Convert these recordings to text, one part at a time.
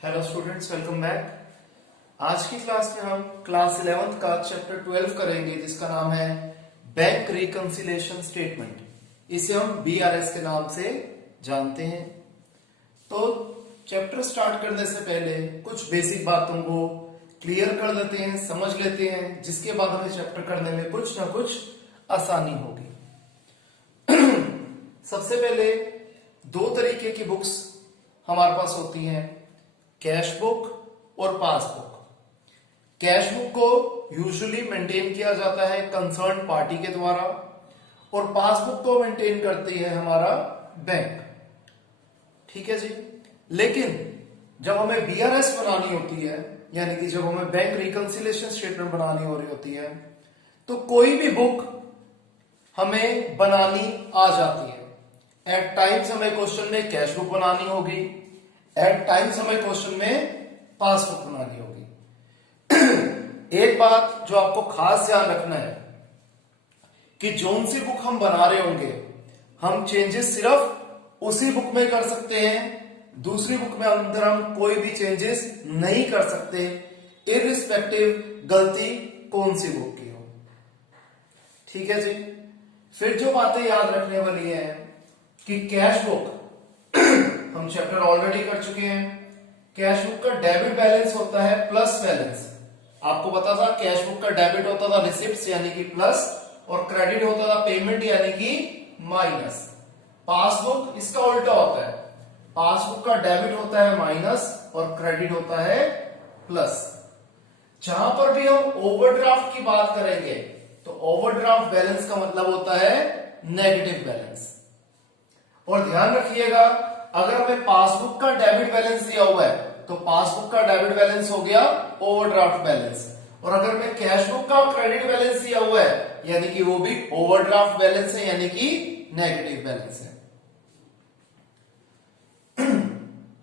Hello students, welcome back. आज की class में हम क्लास 11th का चैप्टर 12 करेंगे जिसका नाम है बैंक रिकंसिलिएशन स्टेटमेंट। इसे हम बीआरएस के नाम से जानते हैं। तो चैप्टर स्टार्ट करने से पहले कुछ बेसिक बातों को क्लियर कर लेते हैं, समझ लेते हैं, जिसके बाद हमें चैप्टर करने में कुछ ना कुछ आसानी होगी। सबसे पहले दो तरीके की बुक्स हमारे पास होती हैं, कैश बुक और पासबुक। कैश बुक को यूजुअली मेंटेन किया जाता है कंसर्न पार्टी के द्वारा और पासबुक को मेंटेन करती है हमारा बैंक। ठीक है जी। लेकिन जब हमें बीआरएस बनानी होती है, यानी कि जब हमें बैंक रिकंसिलिएशन स्टेटमेंट बनानी हो रही होती है, तो कोई भी बुक हमें बनानी आ जाती है। एट टाइम्स हमें क्वेश्चन में कैश बुक बनानी होगी, एट टाइम्स हमें क्वेश्चन में पासबुक बनानी होगी। एक बात जो आपको खास ध्यान रखना है कि जोन सी बुक हम बना रहे होंगे, हम चेंजेस सिर्फ उसी बुक में कर सकते हैं, दूसरी बुक में अंदर हम कोई भी चेंजेस नहीं कर सकते, इररिस्पेक्टिव गलती कौन सी बुक की हो। ठीक है जी। फिर जो बातें याद रखने वाली है कि कैश बुक हम चैप्टर ऑलरेडी कर चुके हैं। कैश बुक का डेबिट बैलेंस होता है प्लस बैलेंस। आपको पता था कैश बुक का डेबिट होता था रिसिप्ट्स यानी कि प्लस, और क्रेडिट होता था पेमेंट यानी कि माइनस। पासबुक इसका उल्टा होता है, पासबुक का डेबिट होता है माइनस और क्रेडिट होता है प्लस। जहां पर भी हम ओवरड्राफ्ट की बात करेंगे तो ओवरड्राफ्ट बैलेंस का मतलब होता है नेगेटिव बैलेंस। और ध्यान रखिएगा, अगर हमें पासबुक का डेबिट बैलेंस दिया हुआ है तो पासबुक का डेबिट बैलेंस हो गया ओवरड्राफ्ट बैलेंस, और अगर हमें कैश बुक का क्रेडिट बैलेंस दिया हुआ है यानी कि वो भी ओवरड्राफ्ट बैलेंस है, यानी कि नेगेटिव बैलेंस है।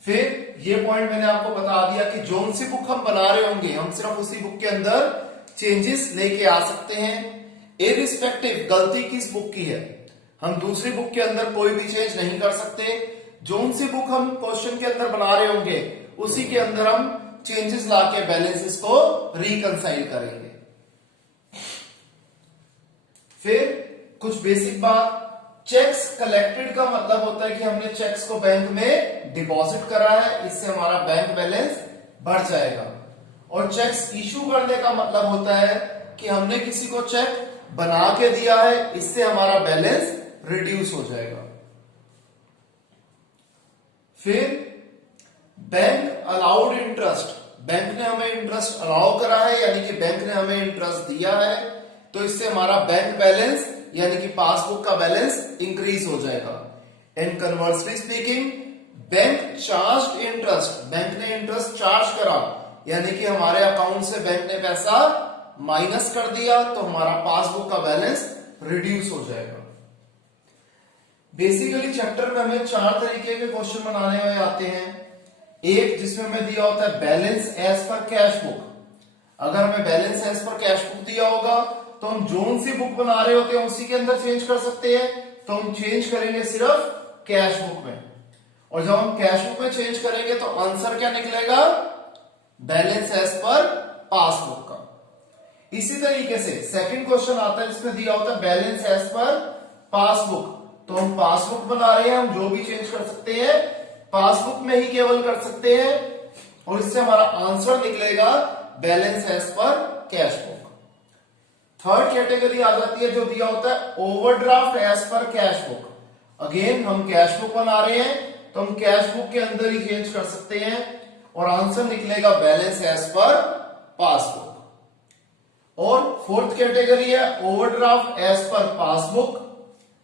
फिर ये पॉइंट मैंने आपको बता दिया कि जोन सी बुक हम बना रहे होंगे, हम सिर्फ उसी बुक के अंदर चेंजेस लेके आ सकते हैं, इररिस्पेक्टिव गलती किस बुक की है। हम दूसरी बुक के अंदर कोई भी चेंज नहीं कर सकते। जोन सी बुक हम क्वेश्चन के अंदर बना रहे होंगे उसी के अंदर हम चेंजेस लाके बैलेंसेस को रिकंसाइल करेंगे। फिर कुछ बेसिक बात, चेक्स कलेक्टेड का मतलब होता है कि हमने चेक्स को बैंक में डिपॉजिट करा है, इससे हमारा बैंक बैलेंस बढ़ जाएगा। और चेक्स इशू करने का मतलब होता है कि हमने किसी को चेक बना के दिया है, इससे हमारा बैलेंस रिड्यूस हो जाएगा। फिर बैंक अलाउड इंटरेस्ट, बैंक ने हमें इंटरेस्ट अलाउ करा है यानी कि बैंक ने हमें इंटरेस्ट दिया है, तो इससे हमारा बैंक बैलेंस यानी कि पासबुक का बैलेंस इंक्रीज हो जाएगा। And conversely speaking, bank charged interest, bank ने इंटरेस्ट चार्ज करा यानी कि हमारे अकाउंट से बैंक ने पैसा माइनस कर दिया, तो हमारा पासबुक का बैलेंस रिड्यूस हो जाएगा। बेसिकली चैप्टर में हमें चार तरीके के क्वेश्चन बनाने हुए आते हैं। एक जिसमें हमें दिया होता है balance as per cash book. अगर हमें balance as per cash book दिया होगा तो हम जोन सी बुक बना रहे होते हैं उसी के अंदर चेंज कर सकते हैं, तो हम चेंज करेंगे सिर्फ कैश बुक में। और जब हम कैश बुक में चेंज करेंगे तो आंसर क्या निकलेगा, बैलेंस एज पर पासबुक का। इसी तरीके से सेकंड क्वेश्चन आता है जिसमें दिया होता है बैलेंस एज पर पासबुक, तो हम पासबुक बना रहे हैं, हम जो भी चेंज कर सकते हैं पासबुक में ही केवल कर सकते हैं, और इससे हमारा आंसर निकलेगा balance as per cash book. Third category आ जाती है जो दिया होता है overdraft as per cash book. Again हम कैश बुक बना रहे हैं तो हम कैश बुक के अंदर ही चेंज कर सकते हैं और आंसर निकलेगा बैलेंस एज पर पासबुक। और फोर्थ कैटेगरी है ओवरड्राफ्ट एज पर पासबुक,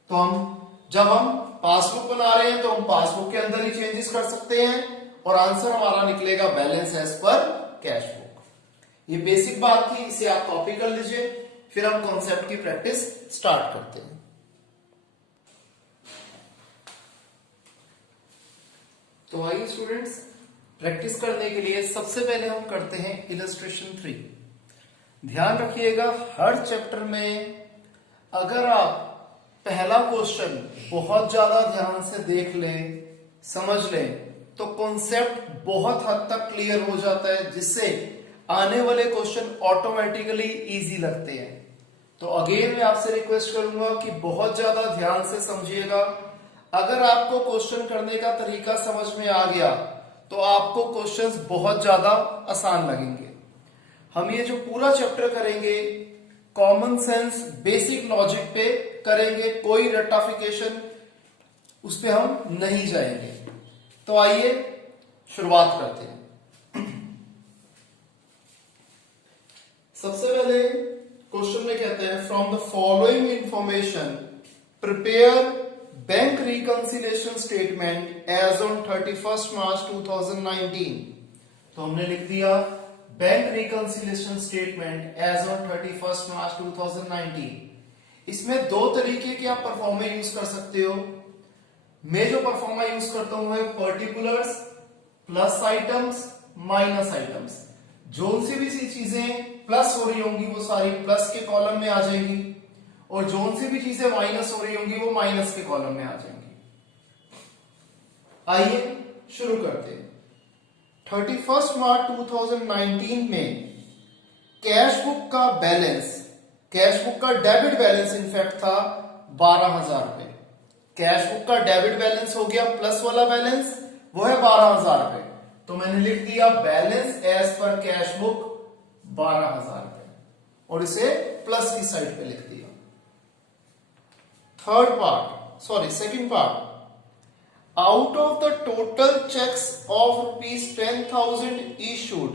तो जब हम पासबुक बना रहे हैं तो हम पासबुक के अंदर ही चेंजेस कर सकते हैं और आंसर हमारा निकलेगा balance as per cash book. ये बेसिक बात थी, इसे आप कॉपी कर लीजिए। फिर हम कॉन्सेप्ट की प्रैक्टिस स्टार्ट करते हैं। तो आइए स्टूडेंट्स, प्रैक्टिस करने के लिए सबसे पहले हम करते हैं इलस्ट्रेशन 3। ध्यान रखिएगा, हर चैप्टर में अगर आप पहला क्वेश्चन बहुत ज्यादा ध्यान से देख लें, समझ लें, तो कॉन्सेप्ट बहुत हद तक क्लियर हो जाता है, जिससे आने वाले क्वेश्चन ऑटोमेटिकली इजी लगते हैं। तो अगेन मैं आपसे रिक्वेस्ट करूंगा कि बहुत ज्यादा ध्यान से समझिएगा। अगर आपको क्वेश्चन करने का तरीका समझ में आ गया तो आपको क्वेश्चंस बहुत ज्यादा आसान लगेंगे। हम ये जो पूरा चैप्टर करेंगे कॉमन सेंस बेसिक लॉजिक पे करेंगे, कोई रट्टाफिकेशन उस पे हम नहीं जाएंगे। तो आइए शुरुआत करते हैं। सबसे पहले क्वेश्चन में कहते हैं from the following information prepare bank reconciliation statement as on 31 March 2019। तो हमने लिख दिया bank reconciliation statement as on 31 March 2019। इसमें दो तरीके के आप परफॉर्मा यूज कर सकते हो। मैं जो परफॉर्मा यूज करता हूं है particulars, plus items, minus items. जो सी भी चीजें प्लस हो रही होंगी वो सारी प्लस के कॉलम में आ जाएंगी, और जो सी भी चीजें माइनस हो रही होंगी वो माइनस के कॉलम में आ जाएंगी। आइए शुरू करते हैं। 31 मार्च 2019 में कैश बुक का बैलेंस, कैश बुक का डेबिट बैलेंस इनफैक्ट था 12,000 रुपए। कैश बुक का डेबिट बैलेंस हो गया, प्लस वाला बैलेंस वो है 12,000 रुपए। तो मैंने लिख दिया balance as per cash book 12,000 रुपए और इसे प्लस की साइड पे लिख दिया। Second part, out of the total cheques of ₹10,000 issued,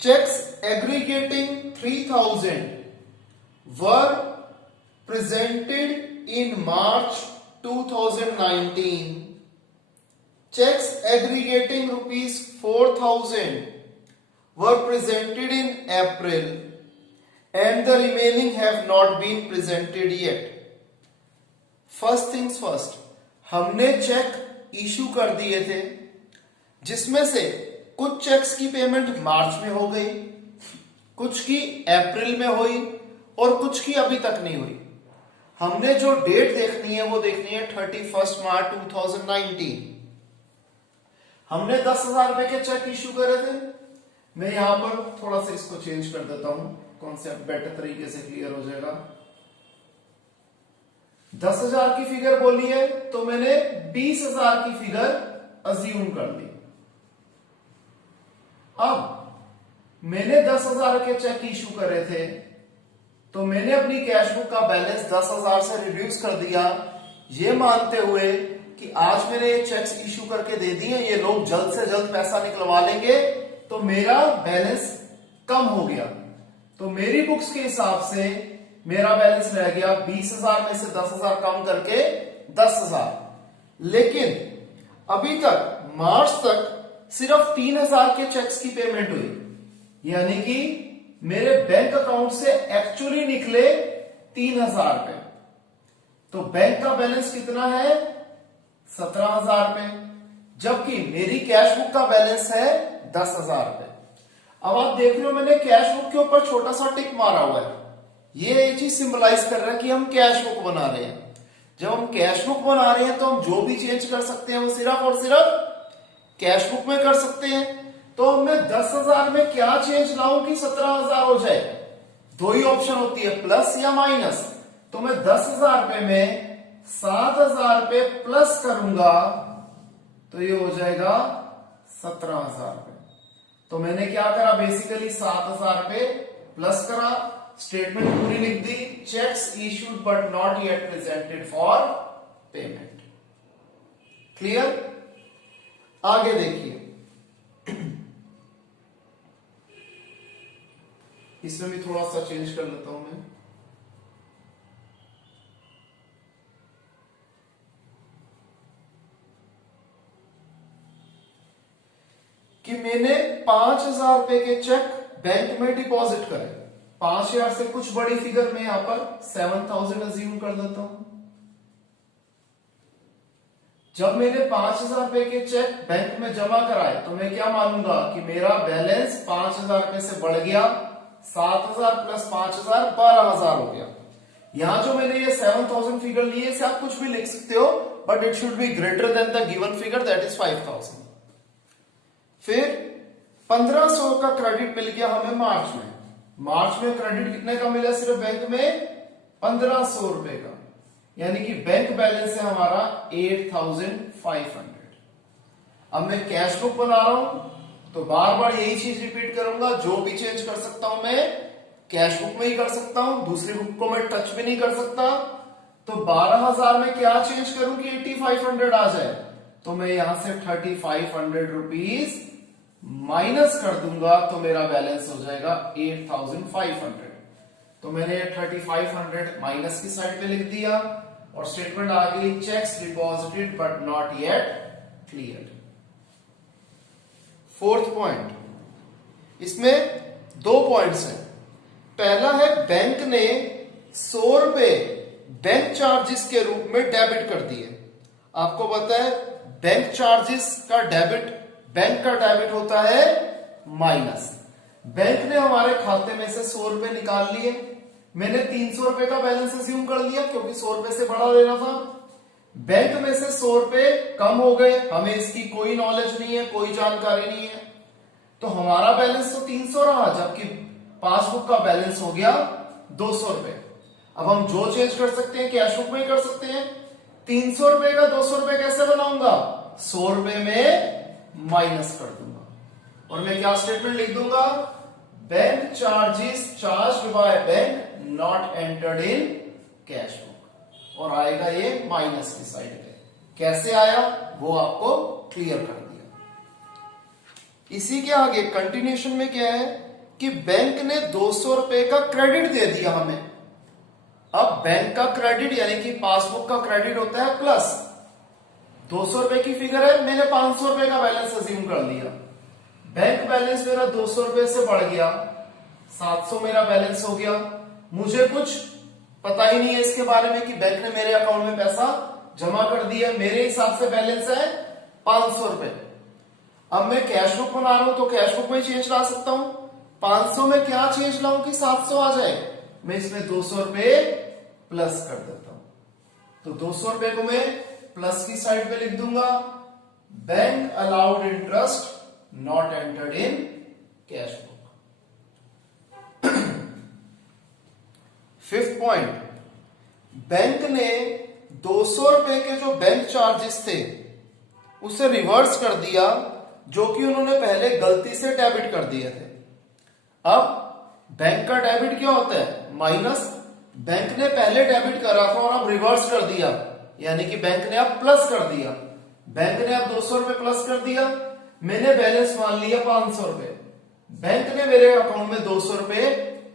checks aggregating 3,000 were presented in March 2019. Checks aggregating ₹4,000 were presented in April and the remaining have not been presented yet. First things first, हमने check issue कर दिए थे जिसमें से कुछ checks की payment मार्च में हो गई, कुछ की अप्रैल में हुई और कुछ की अभी तक नहीं हुई। हमने जो डेट देखनी है वो देखनी है 31 मार्च 2019। हमने 10,000 रुपए के चेक इशू करे थे। मैं यहां पर थोड़ा सा इसको चेंज कर देता हूं, कॉन्सेप्ट बेटर तरीके से क्लियर हो जाएगा। 10,000 की फिगर बोली है तो मैंने 20,000 की फिगर अज्यूम कर ली। अब मैंने 10,000 के चेक इशू करे थे तो मैंने अपनी कैश बुक का बैलेंस 10,000 से रिड्यूस कर दिया, ये मानते हुए कि आज मैंने ये चेक्स इशू करके दे दिए, ये लोग जल्द से जल्द पैसा निकलवा लेंगे तो मेरा बैलेंस कम हो गया। तो मेरी बुक्स के हिसाब से मेरा बैलेंस रह गया 20,000 में से 10,000 कम करके 10,000। लेकिन अभी तक मार्च तक सिर्फ 3,000 के चेक्स की पेमेंट हुई, यानी कि मेरे बैंक अकाउंट से एक्चुअली निकले 3,000 रुपए। तो बैंक का बैलेंस कितना है 17,000 रुपए, जबकि मेरी कैश बुक का बैलेंस है 10,000 रुपए। अब आप देख रहे हो मैंने कैश बुक के ऊपर छोटा सा टिक मारा हुआ है, ये चीज सिंबलाइज कर रहा है कि हम कैश बुक बना रहे हैं। जब हम कैश बुक बना रहे हैं तो हम जो भी चेंज कर सकते हैं वो सिर्फ और सिर्फ कैश बुक में कर सकते हैं। तो मैं 10,000 में क्या चेंज लाऊं कि 17,000 हो जाए? दो ही ऑप्शन होती है, प्लस या माइनस। तो मैं 10,000 रुपए में 7,000 रुपए प्लस करूंगा तो ये हो जाएगा 17,000 रुपए। तो मैंने क्या करा, बेसिकली 7,000 रुपए प्लस करा, स्टेटमेंट पूरी लिख दी, cheques issued but not yet presented for payment. Clear? आगे देखिए, इसमें भी थोड़ा सा चेंज कर लेता हूं मैं। कि मैंने 5,000 रुपए के चेक बैंक में डिपॉजिट करे। 5,000 से कुछ बड़ी फिगर में यहां पर 7,000 अज्यूम कर देता हूं। जब मैंने 5,000 रुपए के चेक बैंक में जमा कराए तो मैं क्या मानूंगा कि मेरा बैलेंस 5,000 रुपए से बढ़ गया, 7,000 प्लस 5,000 12,000 हो गया। यहां जो मैंने ये 7,000 फिगर ली है इसे आप कुछ भी लिख सकते हो, but it should be greater than the given figure that is 5000। फिर 1500 का क्रेडिट मिल गया हमें मार्च में। मार्च में क्रेडिट कितने का मिला सिर्फ बैंक में? 1500 रुपए का, यानी कि बैंक बैलेंस है हमारा 8500। अब मैं कैश बुक बना रहा हूं तो बार बार यही चीज रिपीट करूंगा, जो भी चेंज कर सकता हूं मैं कैश बुक में ही कर सकता हूं, दूसरी बुक को मैं टच भी नहीं कर सकता। तो 12000 में क्या चेंज करूं कि 8500 आ जाए? तो मैं यहां से 3500 रुपीज माइनस कर दूंगा तो मेरा बैलेंस हो जाएगा 8500। तो मैंने 3500 माइनस की साइड पे लिख दिया और स्टेटमेंट आ गई checks deposited but not yet cleared. Fourth point, इसमें 2 पॉइंट्स हैं। पहला है बैंक ने 100 रुपए बैंक चार्जेस के रूप में डेबिट कर दिए। आपको पता है बैंक चार्जेस का डेबिट, बैंक का डेबिट होता है माइनस। बैंक ने हमारे खाते में से 100 रुपए निकाल लिए, मैंने 300 रुपए का बैलेंस अज्यूम कर लिया क्योंकि 100 रुपए से बड़ा लेना था। बैंक में से 100 रुपए कम हो गए, हमें इसकी कोई नॉलेज नहीं है, कोई जानकारी नहीं है, तो हमारा बैलेंस तो 300 रहा, जबकि पासबुक का बैलेंस हो गया 200 रुपए। अब हम जो चेंज कर सकते हैं कैश बुक में ही कर सकते हैं। 300 रुपए का 200 रुपए कैसे बनाऊंगा? 100 रुपए में माइनस कर दूंगा और मैं क्या स्टेटमेंट लिख दूंगा? Bank charges charged by bank not entered in cash book, और आएगा ये माइनस की साइड पे। कैसे आया वो आपको क्लियर कर दिया। इसी के आगे कंटिन्यूशन में क्या है कि बैंक ने 200 रुपए का क्रेडिट दे दिया हमें। अब बैंक का क्रेडिट यानी कि पासबुक का क्रेडिट होता है प्लस। 200 रुपए की फिगर है, मैंने 500 रुपए का बैलेंस अज्यूम कर लिया। बैंक बैलेंस मेरा 200 रुपए से बढ़ गया, 700 मेरा बैलेंस हो गया। मुझे कुछ पता ही नहीं है इसके बारे में कि बैंक ने मेरे अकाउंट में पैसा जमा कर दिया। मेरे हिसाब से बैलेंस है 500 रुपए। अब मैं कैश बुक बना रहा हूं तो कैश बुक में चेंज ला सकता हूं। 500 में क्या चेंज लाऊं कि 700 आ जाए? मैं इसमें 200 रुपए प्लस कर देता हूं। तो 200 रुपए को मैं प्लस की साइड पे लिख दूंगा, bank allowed interest not entered in cash book. Fifth point, bank ने 200 रुपए के जो बैंक चार्जेस थे उसे रिवर्स कर दिया, जो कि उन्होंने पहले गलती से डेबिट कर दिए थे। अब बैंक का डेबिट क्या होता है? माइनस। बैंक ने पहले डेबिट करा था और अब रिवर्स कर दिया, यानी कि बैंक ने अब प्लस कर दिया। बैंक ने अब 200 रुपए प्लस कर दिया, मैंने बैलेंस मान लिया 500 रुपए। बैंक ने मेरे अकाउंट में 200 रुपए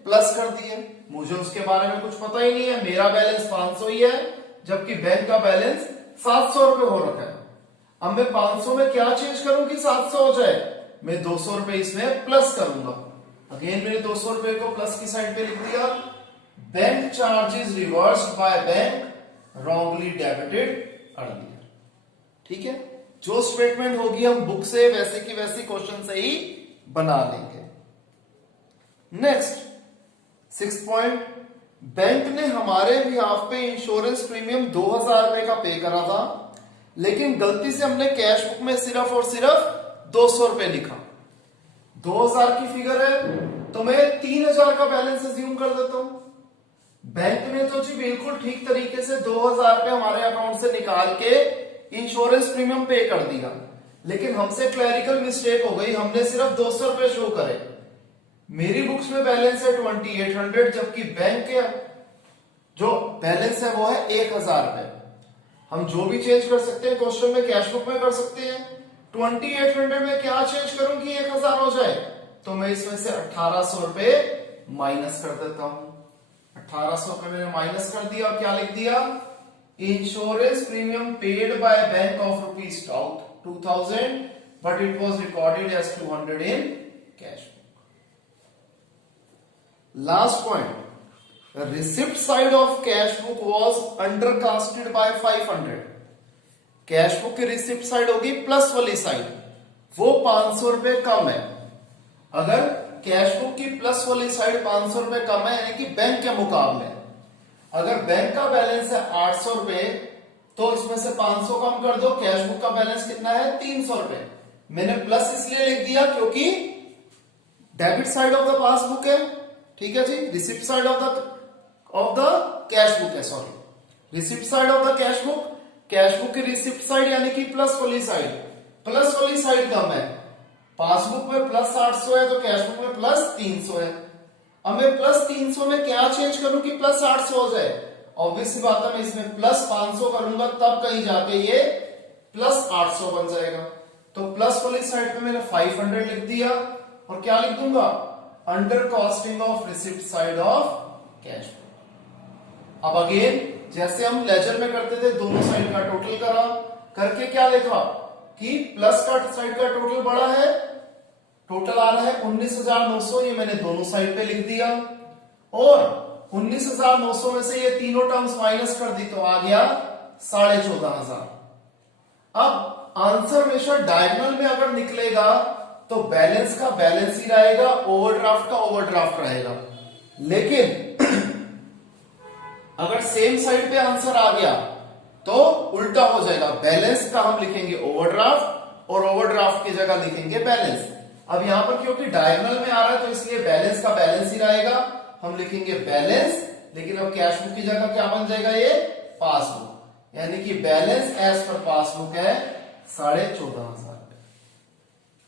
प्लस कर दिए, मुझे उसके बारे में कुछ पता ही नहीं है, मेरा बैलेंस 500 ही है, जबकि बैंक का बैलेंस 700 रुपए हो रखा है। अब मैं 500 में क्या चेंज करूं कि 700 हो जाए? मैं 200 रुपए इसमें प्लस करूंगा। अगेन मैंने 200 रुपए को प्लस की साइड पे लिख दिया, bank charges reversed by bank wrongly debited earlier. ठीक है, जो स्टेटमेंट होगी हम बुक से वैसे की वैसी क्वेश्चन से ही बना लेंगे। नेक्स्ट 6 पॉइंट, बैंक ने हमारे बिहाफ पे इंश्योरेंस प्रीमियम 2000 रुपए का पे करा था, लेकिन गलती से हमने कैश बुक में सिर्फ और सिर्फ 200 रुपए लिखा। 2000 की फिगर है तो मैं 3000 का बैलेंस अज्यूम कर देता हूं। बैंक ने तो जी बिल्कुल ठीक तरीके से 2000 रुपए हमारे अकाउंट से निकाल के इंश्योरेंस प्रीमियम पे कर दिया, लेकिन हमसे क्लरिकल मिस्टेक हो गई, हमने सिर्फ 200 रुपए शो करे। मेरी बुक्स में बैलेंस है 2800, जबकि बैंक के जो बैलेंस है वो है 1000 रुपए। हम जो भी चेंज कर सकते हैं क्वेश्चन में कैश बुक में कर सकते हैं। 2800 में क्या चेंज करूं कि 1000 हो जाए? तो मैं इसमें से 1800 रुपए माइनस कर देता हूं। 1800 रुपए मैंने माइनस कर दिया और क्या लिख दिया? Insurance premium paid by bank of rupees 2000, but it was recorded as 200 in cash book. Last point, receipt side of cash book was undercasted by 500। Cash book की रिसिप्ट साइड होगी प्लस वाली side, वो 500 रुपए कम है। अगर cash book की plus वाली साइड 500 रुपए कम है, यानी कि बैंक के मुकाबले, अगर बैंक का बैलेंस है 800 रुपए तो इसमें से 500 कम कर दो, कैश बुक का बैलेंस कितना है 300 रुपए। मैंने प्लस इसलिए लिख दिया क्योंकि debit side of the passbook है, ठीक है जी, receipt side of the cash book है, sorry receipt side of the cash book की रिसिप्ट साइड यानी कि प्लस वाली साइड कम है। पासबुक में प्लस 800 है तो कैश बुक में प्लस 300 है। अब मैं प्लस 300 में क्या चेंज करूं कि प्लस 800 हो जाए? ऑब्वियस बात है, मैं इसमें प्लस 500 करूंगा तब कहीं जाके ये प्लस 800 बन जाएगा। तो प्लस वाली साइड पे मैंने 500 लिख दिया और क्या लिख दूंगा, under costing of receipt side of cash book. अब अगेन जैसे हम लेजर में करते थे, दोनों साइड का टोटल करा, करके क्या देखा कि प्लस का साइड का टोटल बड़ा है, टोटल आ रहा है 19,900, ये मैंने दोनों साइड पे लिख दिया। और 19,900 में से ये तीनों टर्म्स माइनस कर दी तो आ गया 14,500। अब आंसर हमेशा डायगोनल में अगर निकलेगा तो बैलेंस का बैलेंस ही रहेगा, ओवरड्राफ्ट का ओवरड्राफ्ट रहेगा। लेकिन अगर सेम साइड पे आंसर आ गया तो उल्टा हो जाएगा, बैलेंस का हम लिखेंगे ओवरड्राफ्ट और ओवरड्राफ्ट की जगह लिखेंगे बैलेंस। अब यहां पर क्योंकि डायगोनल में आ रहा है तो इसलिए बैलेंस का बैलेंस ही रहेगा, हम लिखेंगे बैलेंस। लेकिन अब कैश बुक की जगह क्या बन जाएगा, ये पासबुक, यानी कि बैलेंस एज पर पासबुक है 14,500।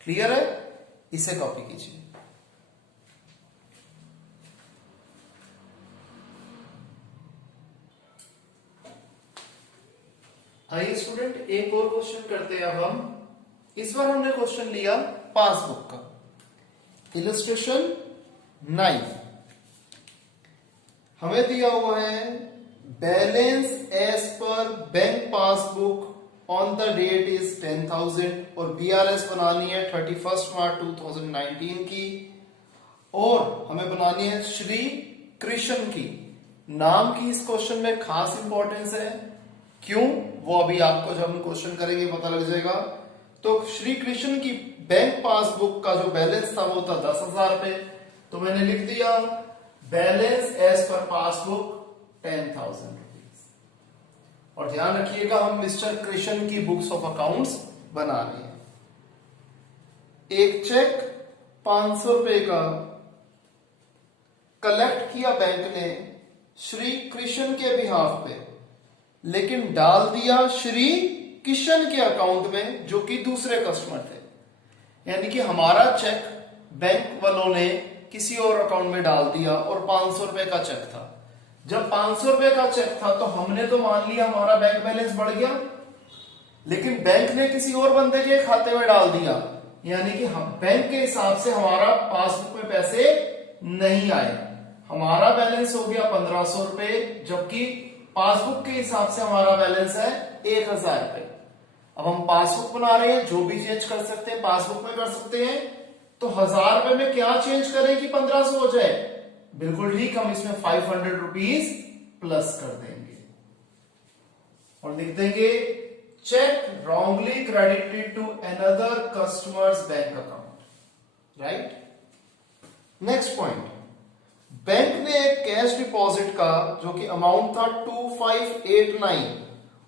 क्लियर है? इसे कॉपी कीजिए। आइए स्टूडेंट एक और क्वेश्चन करते हैं अब हम। इस बार हमने क्वेश्चन लिया पासबुक का। इलस्ट्रेशन 9 हमें दिया हुआ है balance as per bank passbook on the date is 10,000 और बीआरएस बनानी है 31 मार्च 2019 की, और हमें बनानी है श्री कृष्ण की। नाम की इस क्वेश्चन में खास इंपॉर्टेंस है, क्यों वो अभी आपको जब हम क्वेश्चन करेंगे पता लग जाएगा। तो श्री कृष्ण की बैंक पासबुक का जो बैलेंस था वो था 10,000 रुपए, तो मैंने लिख दिया balance as per passbook 10,000 rupees. और ध्यान रखिएगा हम मिस्टर कृष्ण की बुक्स ऑफ अकाउंट्स बना रहे हैं। एक चेक 500 रुपए का कलेक्ट किया बैंक ने श्री कृष्ण के बिहाफ पे, लेकिन डाल दिया श्री किशन के अकाउंट में जो कि दूसरे कस्टमर थे। यानी कि हमारा चेक बैंक वालों ने किसी और अकाउंट में डाल दिया और 500 रुपए का चेक था। जब 500 रुपए का चेक था तो हमने तो मान लिया हमारा बैंक बैलेंस बढ़ गया, लेकिन बैंक ने किसी और बंदे के खाते में डाल दिया, यानी कि हम बैंक के हिसाब से हमारा पासबुक में पैसे नहीं आए। हमारा बैलेंस हो गया 1,500 रुपए, जबकि पासबुक के हिसाब से हमारा बैलेंस है 1,000 रुपए। अब हम पासबुक बना रहे हैं, जो भी चेंज कर सकते हैं पासबुक में कर सकते हैं। तो 1,000 रुपए में क्या चेंज करें कि 1,500 हो जाए? बिल्कुल ठीक, हम इसमें 500 रुपीज प्लस कर देंगे और लिख देंगे cheque wrongly credited to another customer's bank account. Right. Next point, bank ने एक कैश डिपॉजिट का जो कि अमाउंट था 2589,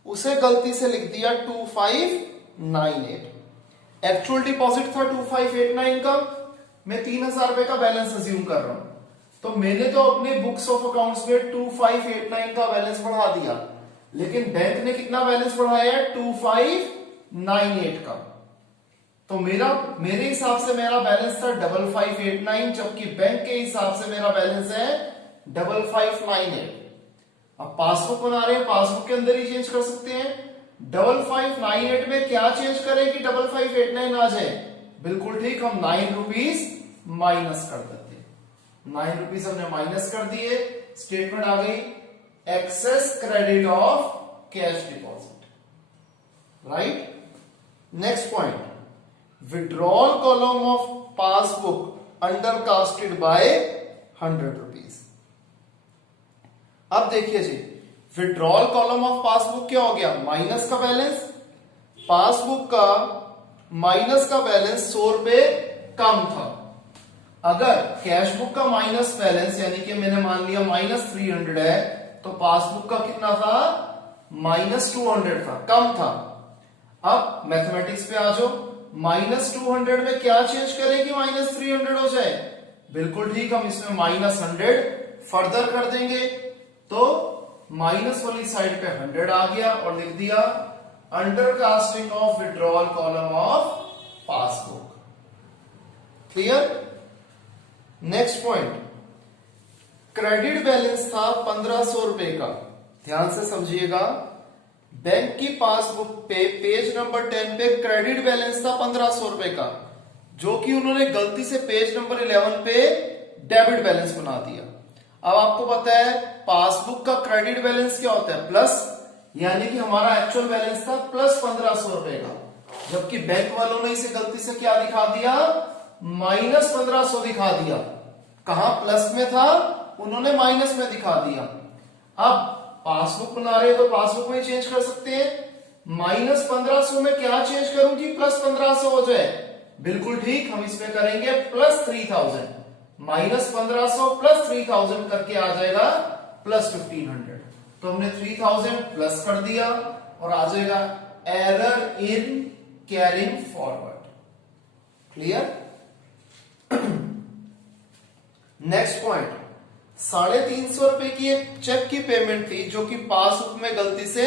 उसे गलती से लिख दिया 2598। एक्चुअल डिपॉजिट था 2589 का, मैं 3,000 रुपए का बैलेंस अज्यूम कर रहा हूं, तो मैंने तो अपने बुक्स ऑफ अकाउंट्स में 2589 का बैलेंस बढ़ा दिया, लेकिन बैंक ने कितना बैलेंस बढ़ाया है 2598 का। तो मेरे हिसाब से मेरा बैलेंस था 5589, जबकि बैंक के हिसाब से मेरा बैलेंस है 5598। अब पासबुक बना रहे हैं, पासबुक के अंदर ही चेंज कर सकते हैं। 5598 में क्या चेंज करें कि 5589 आ जाए? बिल्कुल ठीक, हम 9 रुपीज माइनस कर देते हैं। 9 रुपीज हमने माइनस कर दिए, स्टेटमेंट आ गई excess credit of cash deposit. Right. Next point, withdrawal column of passbook under casted by 100 rupees. अब देखिए जी, विड्रॉल कॉलम ऑफ पासबुक क्या हो गया? माइनस का बैलेंस, पासबुक का माइनस का बैलेंस 100 रुपए कम था। अगर कैश बुक का माइनस बैलेंस यानी कि मैंने मान लिया -300 है, तो पासबुक का कितना था -200 था, कम था। अब मैथमेटिक्स पे आ जाओ, -200 में क्या चेंज करें कि -300 हो जाए? बिल्कुल ठीक, हम इसमें -100 फर्दर कर देंगे तो माइनस वाली साइड पे 100 आ गया और लिख दिया under casting of withdrawal column of passbook. Clear? Next point, credit balance था 1500 रुपए का। ध्यान से समझिएगा, बैंक की पासबुक पे पेज नंबर 10 पे क्रेडिट बैलेंस था 1500 रुपए का, जो कि उन्होंने गलती से पेज नंबर 11 पे डेबिट बैलेंस बना दिया। अब आपको पता है पासबुक का क्रेडिट बैलेंस क्या होता है? प्लस, यानी कि हमारा एक्चुअल बैलेंस था प्लस 1500 रुपए का, जबकि बैंक वालों ने इसे गलती से क्या दिखा दिया? -1500 दिखा दिया। कहां प्लस में था, उन्होंने माइनस में दिखा दिया। अब पासबुक बना रहे तो पासबुक में चेंज कर सकते हैं। -1500 में क्या चेंज करूं कि +1500 हो जाए? बिल्कुल ठीक, हम इसमें करेंगे +3000। -1500 + 3000 करके आ जाएगा +1500। तो हमने 3000 प्लस कर दिया और आ जाएगा error in carrying forward. Clear? Next point, 350 रुपए की एक चेक की पेमेंट थी जो कि पासबुक में गलती से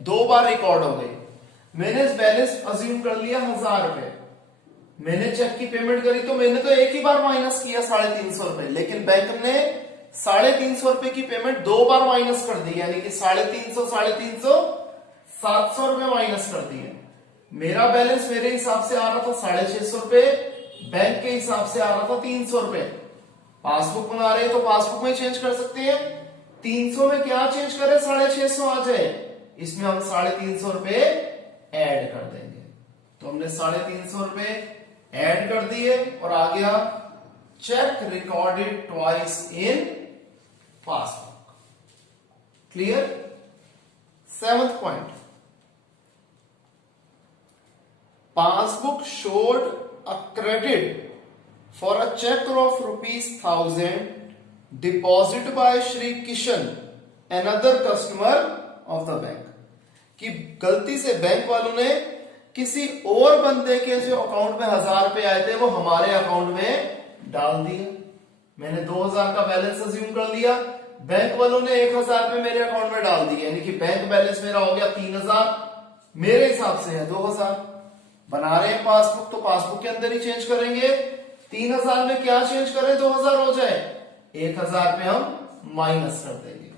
2 बार रिकॉर्ड हो गई। मैंने बैलेंस अज्यूम कर लिया 1000 रुपए। मैंने चेक की पेमेंट करी तो मैंने तो एक ही बार माइनस किया 350 रुपए, लेकिन बैंक ने 350 रुपए की पेमेंट 2 बार माइनस कर दी, यानी कि 350 700 रुपए माइनस कर दिए। मेरा बैलेंस मेरे हिसाब से आ रहा था 650 रुपए, बैंक के हिसाब से आ रहा था 300 रुपए। पासबुक बना रहे हैं तो पासबुक में चेंज कर सकते हैं। 300 में क्या चेंज करें? 650 आ जाए, इसमें हम 350 रुपए ऐड कर देंगे। तो हमने 350 रुपए ऐड कर दिए और आ गया cheque recorded twice in passbook. Clear? 7th point, passbook showed a credit for a check of ₹1000 deposited by Shri Kishan, another customer of the bank, कि गलती से बैंक वालों ने किसी और बंदे के जो अकाउंट में 1000 रुपए आए थे वो हमारे अकाउंट में डाल दिए। मैंने 2000 का बैलेंस अज्यूम कर लिया, बैंक वालों ने 1000 रुपए मेरे अकाउंट में डाल दिए, यानी कि बैंक बैलेंस मेरा हो गया 3000, मेरे हिसाब से है 2000। बना रहे हैं पासबुक तो पासबुक के अंदर ही चेंज करेंगे। 3000 में क्या चेंज करें 2000 हो जाए? 1000 पे हम माइनस कर देंगे।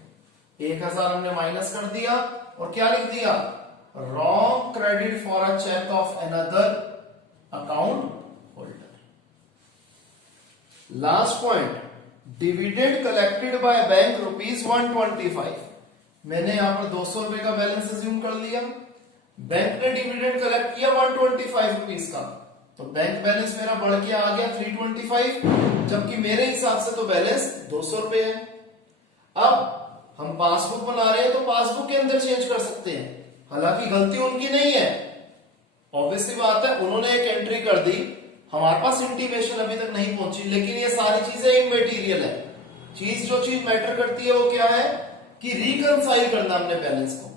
1000 हमने माइनस कर दिया और क्या लिख दिया? Wrong credit for a cheque of another account holder. Last point, dividend collected by bank ₹125। मैंने यहां पर 200 रुपए का बैलेंस अज्यूम कर लिया, बैंक ने डिविडेंड कलेक्ट किया 125 रुपीज का, तो बैंक बैलेंस मेरा बढ़ के आ गया 325, जबकि मेरे हिसाब से तो बैलेंस 200 रुपए है। अब हम पासबुक बना रहे हैं तो पासबुक के अंदर चेंज कर सकते हैं, हालांकि गलती उनकी नहीं है, ऑब्वियसली बात है, उन्होंने एक एंट्री कर दी, हमारे पास इंटीमेशन अभी तक नहीं पहुंची, लेकिन ये सारी चीजें इमैटेरियल है। जो चीज मैटर करती है वो क्या है कि रिकंसाइल करना हमने बैलेंस को।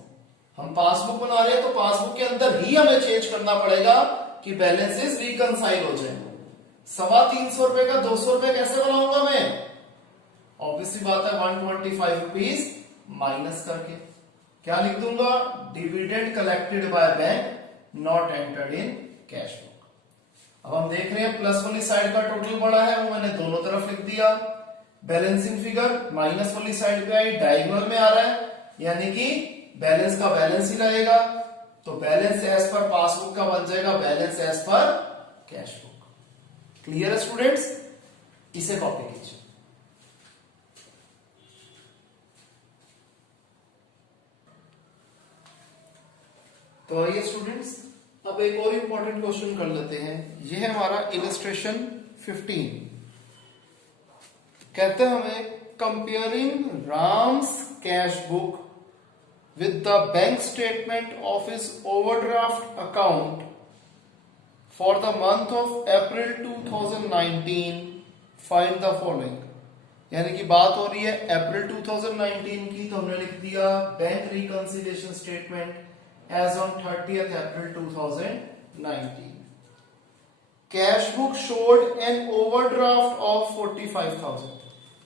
हम पासबुक बना रहे हैं तो पासबुक के अंदर ही हमें चेंज करना पड़ेगा कि बैलेंसेस रिकंसाइल हो जाए। 350 रुपए का 200 रुपए कैसे बनाऊंगा मैं? ऑब्वियसली बात है 125 रुपीज माइनस करके क्या लिख दूंगा? Dividend collected by bank not entered in cash book. अब हम देख रहे हैं प्लस वाली साइड का टोटल बड़ा है, वो मैंने दोनों तरफ लिख दिया। बैलेंसिंग फिगर माइनस वाली साइड पे आई, डायगोनल में आ रहा है, यानी कि बैलेंस का बैलेंस ही रहेगा, तो बैलेंस एज पर पासबुक का बन जाएगा balance as per cash book. Clear है स्टूडेंट्स? इसे कॉपी कीजिए। तो आइए स्टूडेंट्स, अब एक और इंपॉर्टेंट क्वेश्चन कर लेते हैं। यह है हमारा इलस्ट्रेशन 15। कहते हैं हमें comparing Ram's cash book with the bank statement of his overdraft account for the month of April 2019, find the following. यानी कि बात हो रही है अप्रैल 2019 की, तो हमने लिख दिया bank reconciliation statement as on 30th April 2019। Cash book showed an overdraft of 45,000।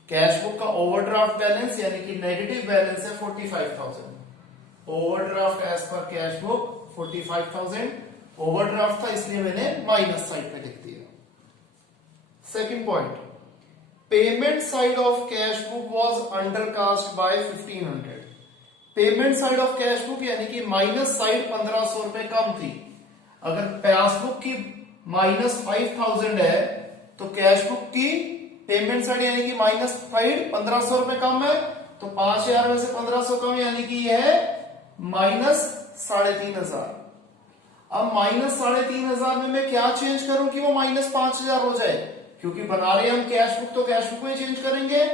Cash book का ओवरड्राफ्ट बैलेंस यानी कि नेगेटिव बैलेंस है 45,000। Overdraft as per cash book 45,000 overdraft था, इसलिए मैंने माइनस साइड में लिख दिया। Second point, payment side of cash book was undercast by 1500। Payment side of cash book यानी कि माइनस साइड 1500 रुपए कम थी। अगर पासबुक की माइनस 5,000 है तो कैश बुक की पेमेंट साइड यानी कि माइनस साइड 1500 रुपए कम है, तो 5,000 में से 1500 कम यानी कि यह है माइनस 3,500। अब माइनस 3,500 में मैं क्या चेंज करूं कि वो माइनस 5,000 हो जाए, क्योंकि बना रहे हम कैश बुक तो कैश बुक में चेंज करेंगे।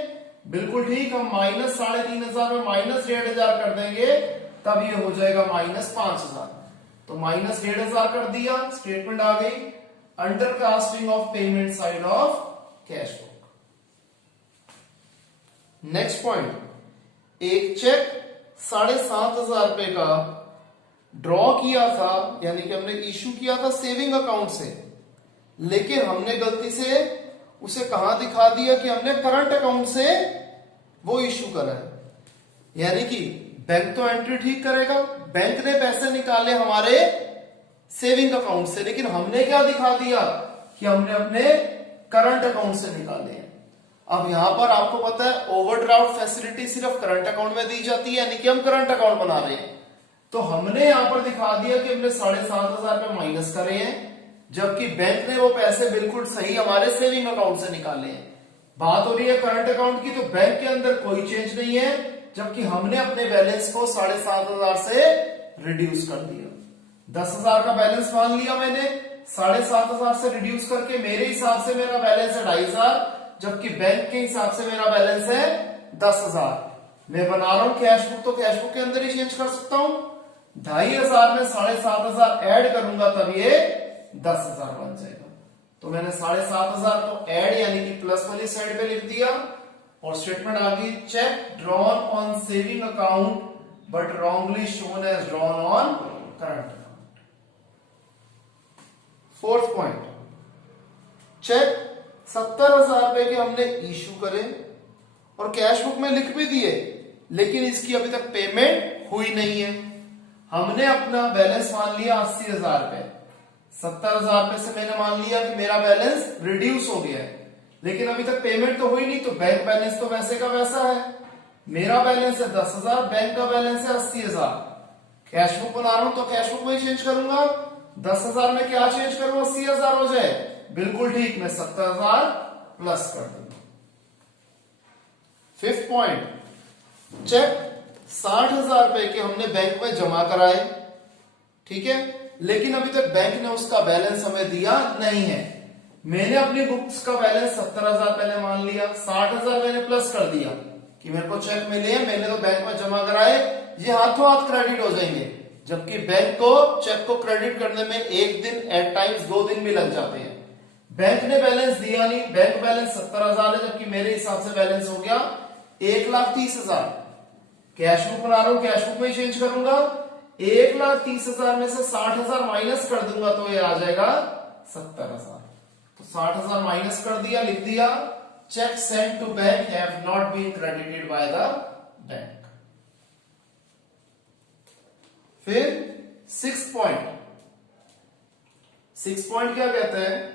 बिल्कुल ठीक, हम माइनस 3,500 में माइनस 1,500 कर देंगे, तब ये हो जाएगा माइनस 5,000। तो माइनस 1,500 कर दिया, स्टेटमेंट आ गई undercasting of payment side of cash book. Next point, एक चेक 7,500 रुपए का ड्रॉ किया था, यानी कि हमने इश्यू किया था सेविंग अकाउंट से, लेकिन हमने गलती से उसे कहां दिखा दिया कि हमने करंट अकाउंट से वो इश्यू करा है। यानी कि बैंक तो एंट्री ठीक करेगा, बैंक ने पैसे निकाले हमारे सेविंग अकाउंट से, लेकिन हमने क्या दिखा दिया कि हमने अपने करंट अकाउंट से निकाले हैं। अब यहां पर आपको पता है ओवरड्राफ्ट फैसिलिटी सिर्फ करंट अकाउंट में दी जाती है, यानी कि हम करंट अकाउंट बना रहे हैं, तो हमने यहां पर दिखा दिया कि हमने 7,500 रुपए माइनस करे हैं, जबकि बैंक ने वो पैसे बिल्कुल सही हमारे सेविंग अकाउंट से निकाले हैं। बात हो रही है करंट अकाउंट की, तो बैंक के अंदर कोई चेंज नहीं है, जबकि हमने अपने बैलेंस को 7,500 से रिड्यूस कर दिया। 10,000 का बैलेंस मान लिया मैंने, 7,500 से रिड्यूस करके मेरे हिसाब से मेरा बैलेंस है 2,500, जबकि बैंक के हिसाब से मेरा बैलेंस है 10,000। मैं बना रहा हूं कैश बुक, तो कैश बुक के अंदर ही चेंज कर सकता हूं। 2,500 में 7,500 ऐड करूंगा तब ये 10,000 बन जाएगा। तो मैंने 7,500 को ऐड यानी कि प्लस वाली साइड पे लिख दिया, और स्टेटमेंट आ गई cheque drawn on saving account but wrongly shown as drawn on current account. Fourth point, cheque 70,000 रुपए के हमने इश्यू करे और कैश बुक में लिख भी दिए, लेकिन इसकी अभी तक पेमेंट हुई नहीं है। हमने अपना बैलेंस मान लिया 80,000 रुपए, 70,000 रुपए से मैंने मान लिया कि मेरा बैलेंस रिड्यूस हो गया है, लेकिन अभी तक पेमेंट तो हुई नहीं, तो बैंक बैलेंस तो वैसे का वैसा है। मेरा बैलेंस है 10,000, बैंक का बैलेंस है 80,000। कैश बुक बना रहा हूं तो कैश बुक में चेंज करूंगा, 10,000 में क्या चेंज करूं 80,000 हो जाए, बिल्कुल ठीक, मैं 70,000 प्लस कर दूंगा। फिफ्थ पॉइंट, चेक 60,000 रुपए के हमने बैंक में जमा कराए, ठीक है, लेकिन अभी तक बैंक ने उसका बैलेंस हमें दिया नहीं है। मैंने अपनी बुक्स का बैलेंस 70,000 पहले मान लिया, 60,000 मैंने प्लस कर दिया कि मेरे को चेक मिले हैं, मैंने तो बैंक में जमा कराए, ये हाथों हाथ क्रेडिट हो जाएंगे, जबकि बैंक को चेक को क्रेडिट करने में 1 दिन एट टाइम्स 2 दिन भी लग जाते हैं। बैंक ने बैलेंस दिया नहीं, बैंक बैलेंस 70,000 है, जबकि मेरे हिसाब से बैलेंस हो गया 1,30,000। कैश बुक बना रहा हूं, कैश बुक में चेंज करूंगा, 1,30,000 में से 60,000 माइनस कर दूंगा तो ये आ जाएगा 70,000। तो 60,000 माइनस कर दिया, लिख दिया cheque sent to bank have not been credited by the bank. फिर 6 पॉइंट क्या कहते हैं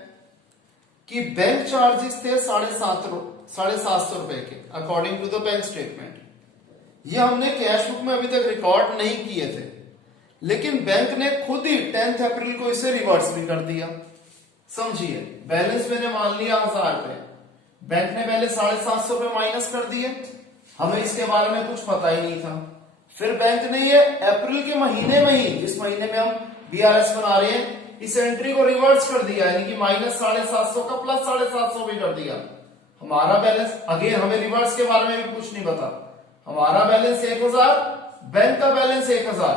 कि बैंक चार्जेस थे 750 रुपए के according to the bank statement. ये हमने कैश बुक में अभी तक रिकॉर्ड नहीं किए थे, लेकिन बैंक ने खुद ही 10 अप्रैल को इसे रिवर्स भी कर दिया। समझिए, बैलेंस मैंने मान लिया 1,000 रुपए, बैंक ने पहले 750 रुपए माइनस कर दिए, हमें इसके बारे में कुछ पता ही नहीं था। फिर बैंक ने ये अप्रैल के महीने में ही, जिस महीने में हम बीआरएस बना रहे हैं, इस एंट्री को रिवर्स कर दिया, यानी कि माइनस 750 का प्लस 750 भी कर दिया। हमारा बैलेंस, अगेन हमें रिवर्स के बारे में भी कुछ नहीं पता, हमारा बैलेंस 1,000, बैंक का बैलेंस 1,000,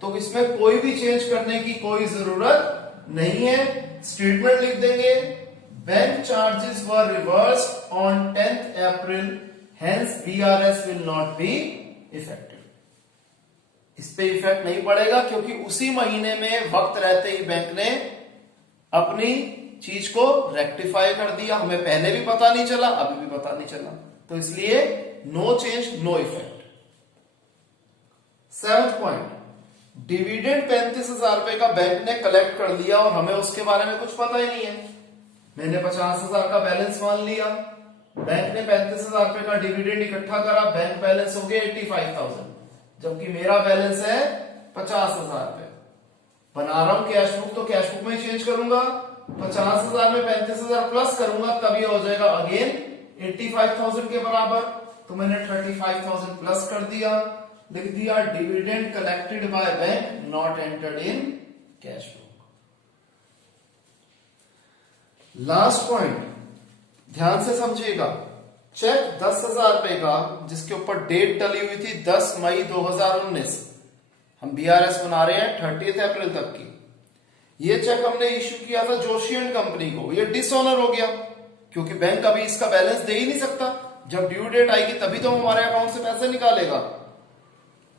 तो इसमें कोई भी चेंज करने की कोई जरूरत नहीं है। स्टेटमेंट लिख देंगे, bank charges were reversed on 10th April, hence BRS will not be effective. इस पे इफेक्ट नहीं पड़ेगा क्योंकि उसी महीने में वक्त रहते ही बैंक ने अपनी चीज को रेक्टिफाई कर दिया। हमें पहले भी पता नहीं चला, अभी भी पता नहीं चला, तो इसलिए no change no effect. 7th point, dividend 35,000 रुपए का बैंक ने कलेक्ट कर लिया और हमें उसके बारे में कुछ पता ही नहीं है। मैंने 50,000 का बैलेंस मान लिया, बैंक ने 35,000 रुपए का डिविडेंड इकट्ठा करा, बैंक बैलेंस हो गया 85,000, जबकि मेरा बैलेंस है 50,000 रुपए। बना रहा हूं कैश बुक, तो कैश बुक में ही चेंज करूंगा, 50,000 में 35,000 प्लस करूंगा, तब ये हो जाएगा अगेन 85,000 के बराबर। तो मैंने 35,000 प्लस कर दिया, लिख दिया dividend collected by bank not entered in cash book. Last point ध्यान से समझिएगा, चेक 10,000 रुपए का जिसके ऊपर डेट डली हुई थी 10 मई 2019, हम BRS बना रहे हैं 30 अप्रैल तक की। ये चेक हमने इश्यू किया था जोशी एंड कंपनी को, ये डिसऑनर हो गया क्योंकि बैंक अभी इसका बैलेंस दे ही नहीं सकता। जब ड्यू डेट आएगी तभी तो हमारे अकाउंट से पैसे निकालेगा।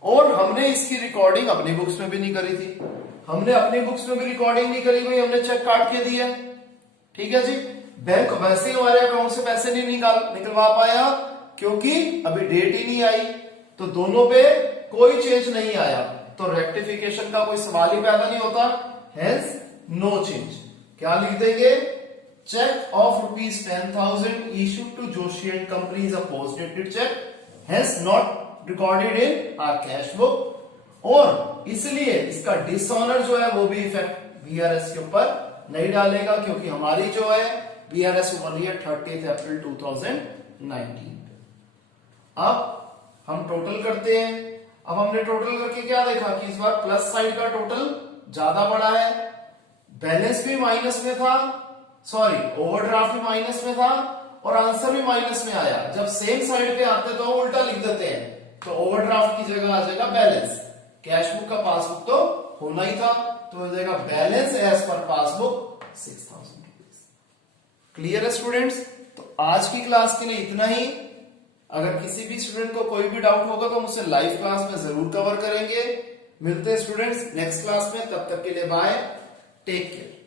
और हमने इसकी रिकॉर्डिंग अपनी बुक्स में भी नहीं करी थी, हमने अपनी बुक्स में भी रिकॉर्डिंग नहीं करी हुई, हमने चेक काट के दिया। ठीक है जी, बैंक वैसे ही हमारे अकाउंट से पैसे नहीं निकलवा पाया क्योंकि अभी डेट ही नहीं आई, तो दोनों पे कोई चेंज नहीं आया, तो रेक्टिफिकेशन का कोई सवाल ही पैदा नहीं होता, हेंस नो चेंज। क्या लिख देंगे, cheque of ₹10,000 issued to Joshi and company is a post dated cheque, hence not recorded in our cash book. और इसलिए इसका डिसऑनर जो है वो भी इफेक्ट BRS के ऊपर नहीं डालेगा क्योंकि हमारी जो है BRS बनी है 30 अप्रैल 2019। अब हम टोटल करते हैं। अब हमने टोटल करके क्या देखा कि इस बार प्लस साइड का टोटल ज्यादा बड़ा है, बैलेंस भी माइनस में था, सॉरी ओवरड्राफ्ट भी माइनस में था और आंसर भी माइनस में आया। जब सेम साइड पे आते तो हम उल्टा लिख देते हैं, तो ओवरड्राफ्ट की जगह आ जाएगा बैलेंस, कैश बुक का पासबुक तो होना ही था, तो हो जाएगा balance as per passbook 6,000 rupees. Clear है स्टूडेंट्स? तो आज की क्लास के लिए इतना ही। अगर किसी भी स्टूडेंट को कोई भी डाउट होगा तो हम उसे लाइव क्लास में जरूर कवर करेंगे। मिलते हैं स्टूडेंट्स नेक्स्ट क्लास में, तब तक के लिए बाय, टेक केयर।